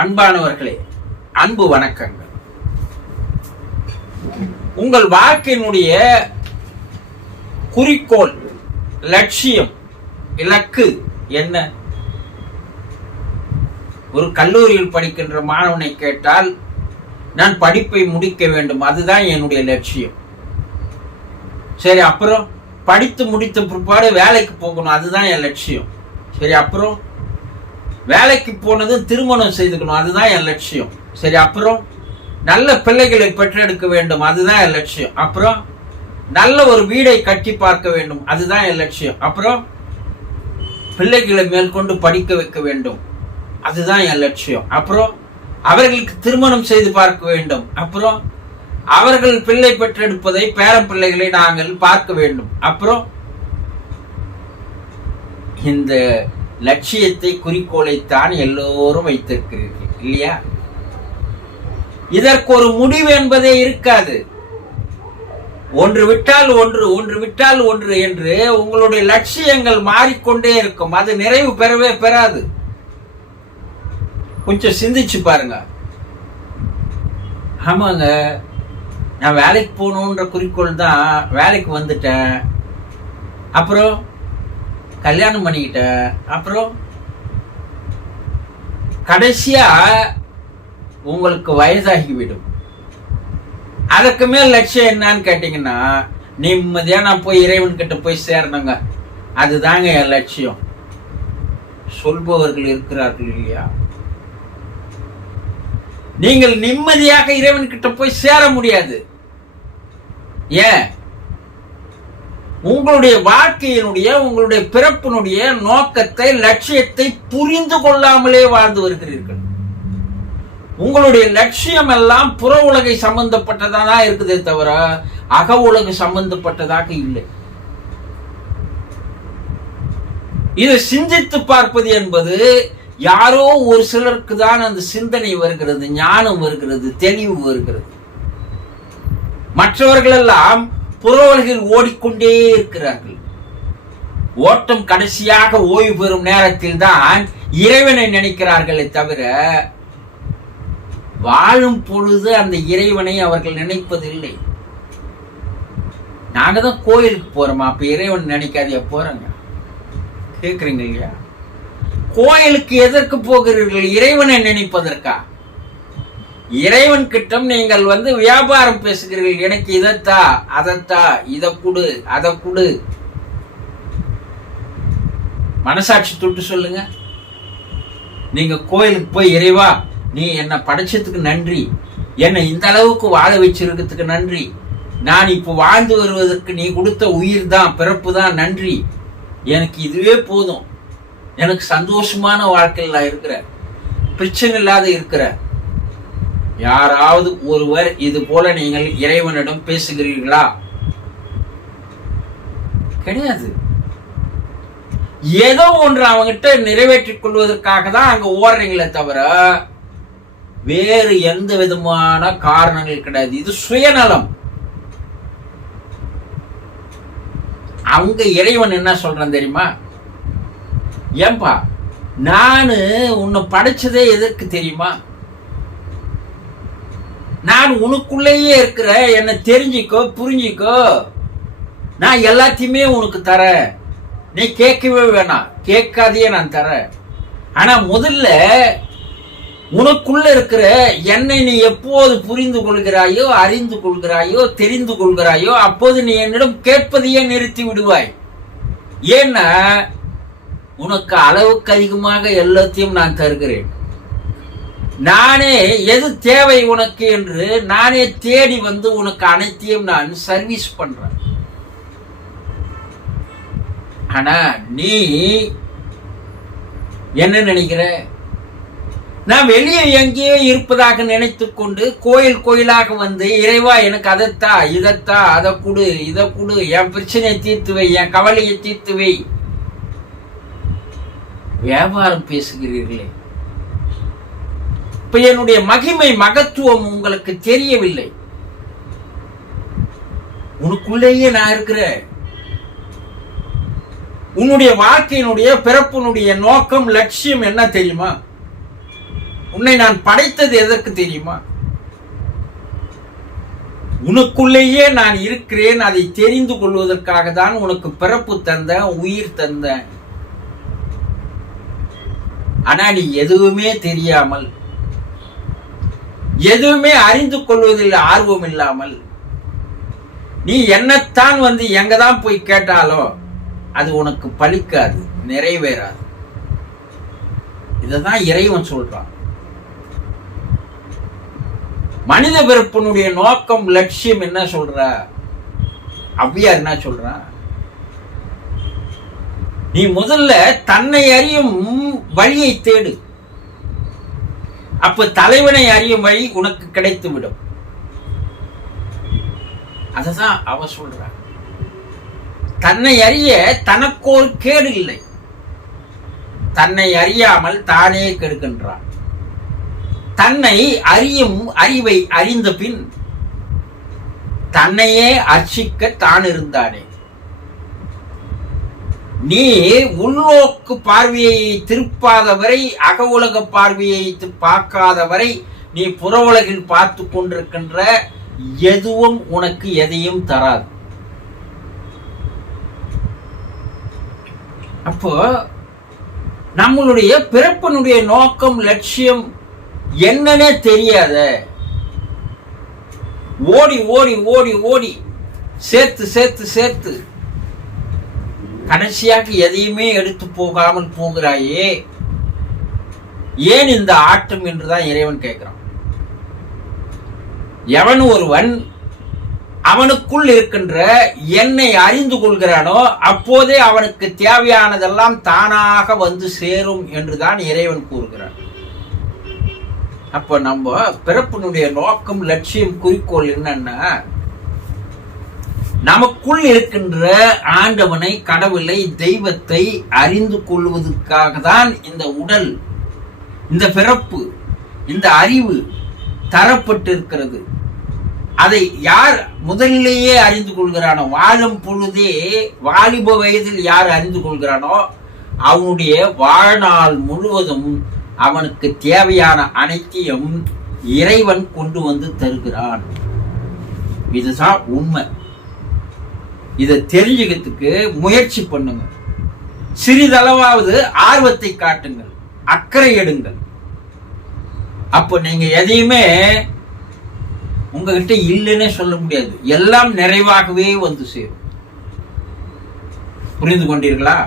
அன்பானவர்களே, அன்பு வணக்கங்கள். உங்கள் வாழ்க்கையினுடைய குறிக்கோள், லட்சியம், இலக்கு என்ன? ஒரு கல்லூரியில் படிக்கின்ற மாணவனை கேட்டால், நான் படிப்பை முடிக்க வேண்டும், அதுதான் என்னுடைய லட்சியம். சரி, அப்புறம் படித்து முடித்த பிற்பாடு வேலைக்கு போகணும், அதுதான் என் லட்சியம். சரி, அப்புறம் வேலைக்கு போனதும் திருமணம் செய்துக்கணும், அதுதான் என் லட்சியம். சரி, அப்புறம் நல்ல பிள்ளைகளை பெற்றெடுக்க வேண்டும், அதுதான் என் லட்சியம். அப்புறம் நல்ல ஒரு வீடை கட்டி பார்க்க வேண்டும், அதுதான் என் லட்சியம். அப்புறம் பிள்ளைகளை மேற்கொண்டு படிக்க வைக்க வேண்டும், அதுதான் என் லட்சியம். அப்புறம் அவர்களுக்கு திருமணம் செய்து பார்க்க வேண்டும், அப்புறம் அவர்கள் பிள்ளை பெற்றெடுப்பதை, பேரன் பிள்ளைகளை நாங்கள் பார்க்க வேண்டும். அப்புறம் இந்த லட்சியத்தை, குறிக்கோளைத்தான் எல்லோரும் வைத்திருக்கிறீர்கள் இல்லையா? இதற்கு ஒரு முடிவு என்பதே இருக்காது. ஒன்று விட்டால் ஒன்று, ஒன்று விட்டால் ஒன்று என்று உங்களுடைய லட்சியங்கள் மாறிக்கொண்டே இருக்கும். அது நிறைவு பெறவே பெறாது. கொஞ்சம் சிந்திச்சு பாருங்க. ஆமாங்க, நான் வேலைக்கு போகணுன்ற குறிக்கோள் தான், வேலைக்கு வந்துட்டேன், அப்புறம் கல்யாணம் பண்ணிக்கிட்டேன், அப்புறம் கடைசியா உங்களுக்கு வயதாகிவிடும். அதற்கு மேல் லட்சியம் என்னன்னு கேட்டீங்கன்னா, நிம்மதியா நான் போய் இறைவன் கிட்ட போய் சேரணுங்க, அதுதாங்க என் லட்சியம் சொல்பவர்கள் இருக்கிறார்கள் இல்லையா? நீங்கள் நிம்மதியாக இறைவன் கிட்ட போய் சேர முடியாது. ஏன்? உங்களுடைய வாழ்க்கையினுடைய, உங்களுடைய பிறப்பினுடைய நோக்கத்தை, லட்சியத்தை புரிந்து கொள்ளாமலே வாழ்ந்து வருகிறீர்கள். உங்களுடைய லட்சியம் எல்லாம் புற உலகை சம்பந்தப்பட்டதாக இருக்குதே தவிர அக உலக சம்பந்தப்பட்டதாக இல்லை. இதை சிந்தித்து பார்ப்பது என்பது யாரோ ஒரு சிலருக்கு தான் அந்த சிந்தனை வருகிறது, ஞானம் வருகிறது, தெளிவு வருகிறது. மற்றவர்கள் எல்லாம் புற உலகில் ஓடிக்கொண்டே இருக்கிறார்கள். ஓட்டம் கடைசியாக ஓய்வு பெறும் நேரத்தில் தான் இறைவனை நினைக்கிறார்களே தவிர வாழும் பொழுது அந்த இறைவனை அவர்கள் நினைப்பதில்லை. நாங்க தான் கோயிலுக்கு போறோமா, அப்ப இறைவன் நினைக்காதே போறோங்க? கேக்குறீங்க இல்லையா? கோயிலுக்கு எதற்கு போகிறீர்கள்? இறைவனை நினைப்பதற்கா? இறைவன் கிட்டம் நீங்கள் வியாபாரம் பேசுகிறீர்கள். எனக்கு இதத்தா, அதத்தா, இதை கொடு, அதை கொடு. மனசாட்சி தொட்டு சொல்லுங்க. நீங்க கோயிலுக்கு போய், இறைவா நீ என்னை படைச்சதுக்கு நன்றி, என்னை இந்த அளவுக்கு வாழ வச்சிருக்கிறதுக்கு நன்றி, நான் இப்போ வாழ்ந்து வருவதற்கு நீ கொடுத்த உயிர் தான், பிறப்பு தான், நன்றி, எனக்கு இதுவே போதும், எனக்கு சந்தோஷமான வாழ்க்கையில் நான் இருக்கிறேன், பிரச்சனை இல்லாத இருக்கிறேன். யாராவது ஒருவர் இது போல நீங்கள் இறைவனிடம் பேசுகிறீர்களா? கிடையாது. ஏதோ ஒன்று அவங்கிட்ட நிறைவேற்றிக் கொள்வதற்காக தான் அங்க ஓடுறீங்களே தவிர வேறு எந்த விதமான காரணங்கள் கிடையாது. இது சுயநலம். அவங்க இறைவன் என்ன சொல்றான் தெரியுமா? ஏன்பா, நானு உன்னை படைச்சதே எதற்கு தெரியுமா? நான் உனக்குள்ளேயே இருக்கிற, என்னை தெரிஞ்சிக்கோ, புரிஞ்சிக்கோ, நான் எல்லாத்தையுமே உனக்கு தரேன், நீ கேட்கவே வேணாம், கேட்காதையே நான் தரேன். ஆனா முதல்ல உனக்குள்ள இருக்கிற என்னை நீ எப்போது புரிந்து கொள்கிறாயோ, அறிந்து கொள்கிறாயோ, தெரிந்து கொள்கிறாயோ, அப்போது நீ என்னிடம் கேட்பதையே நிறுத்தி விடுவாய். ஏன்னா உனக்கு அளவுக்கு அதிகமாக எல்லாத்தையும் நான் தருகிறேன். நானே எது தேவை உனக்கு என்று நானே தேடி உனக்கு அனைத்தையும் நான் சர்வீஸ் பண்றேன். ஆனா நீ என்ன நினைக்கிற? நான் வெளியே எங்கேயோ இருப்பதாக நினைத்துக் கொண்டு கோயில் கோயிலாக இறைவா எனக்கு அதத்தா, இதத்தா, அதை கொடு, இதை கொடு, என் பிரச்சனையை தீர்த்து வை, என் கவலையை தீர்த்து வை. வியாபாரம் பேசுகிறீர்களே. இப்ப என்னுடைய மகிமை, மகத்துவம் உங்களுக்கு தெரியவில்லை. உனக்குள்ளேயே நான் இருக்கிறேன். உன்னுடைய வாழ்க்கையினுடைய, பிறப்பினுடைய நோக்கம், லட்சியம் என்ன தெரியுமா? உன்னை நான் படைத்தது எதற்கு தெரியுமா? உனக்குள்ளேயே நான் இருக்கிறேன், அதை தெரிந்து கொள்வதற்காக தான் உனக்கு பிறப்பு தந்த, உயிர் தந்த. ஆனா நீ எதுவுமே தெரியாமல், எதுவுமே அறிந்து கொள்வதில் ஆர்வம் இல்லாமல், நீ என்னத்தான் வந்து எங்கதான் போய் கேட்டாலோ அது உனக்கு பலிக்காது, நிறைவேறாது. இததான் இறைவன் சொல்றான். மனித பிறப்பினுடைய நோக்கம், லட்சியம் என்ன சொல்ற? ஔவையார் என்ன சொல்ற? நீ முதல்ல தன்னை அறியும் வழியை தேடு. அப்ப தலைவனை அறியும் வழி உனக்கு கிடைத்து விடும். அததான் அவ சொல்ற. தன்னை அறிய தனக்கோர் கேடு இல்லை. தன்னை அறியாமல் தானே கெடுக்கின்றான். தன்னை அறியும் அறிவை அறிந்த பின் தன்னையே அர்ச்சிக்க தான் இருந்தானே. நீ உள்நோக்கு பார்வையை திருப்பாதவரை, அக உலக பார்வையை பார்க்காதவரை நீ புற உலகில் பார்த்து கொண்டிருக்கின்ற எதுவும் உனக்கு எதையும் தராது. அப்போ நம்மளுடைய பிறப்பினுடைய நோக்கம், லட்சியம் என்னன்னே தெரியாத, ஓடி ஓடி ஓடி ஓடி சேர்த்து சேர்த்து சேர்த்து கடைசியாக எதையுமே எடுத்து போகாமல் போகிறாயே, ஏன் இந்த ஆட்டம் என்றுதான் இறைவன் கேட்கிறான். எவன் ஒருவன் அவனுக்குள் இருக்கின்ற என்னை அறிந்து கொள்கிறானோ அப்போதே அவனுக்கு தேவையானதெல்லாம் தானாக வந்து சேரும் என்றுதான் இறைவன் கூறுகிறான். அப்ப நம்ம பிறப்பினுடைய நோக்கம், லட்சியம், குறிக்கோள் என்னன்னா, நமக்குள் இருக்கின்ற ஆண்டவனை, கடவுளை, தெய்வத்தை அறிந்து கொள்வதற்காக தான் இந்த உடல், இந்த பிறப்பு, இந்த அறிவு தரப்பட்டிருக்கிறது. அதை யார் முதலிலேயே அறிந்து கொள்கிறானோ, வாழும் பொழுதே வாலிப வயதில் யார் அறிந்து கொள்கிறானோ அவனுடைய வாழ்நாள் முழுவதும் அவனுக்கு தேவையான அனைத்தையும் இறைவன் கொண்டு வந்து தருகிறான். இதுதான் உண்மை. இதை தெரிஞ்சுக்கிறதுக்கு முயற்சி பண்ணுங்க. சிறிதளவாவது ஆர்வத்தை காட்டுங்கள், அக்கறை எடுங்கள். அப்போ நீங்க எதையுமே உங்ககிட்ட இல்லைன்னே சொல்ல முடியாது. எல்லாம் நிறைவாகவே வந்து சேரும். புரிந்து கொண்டீர்களா?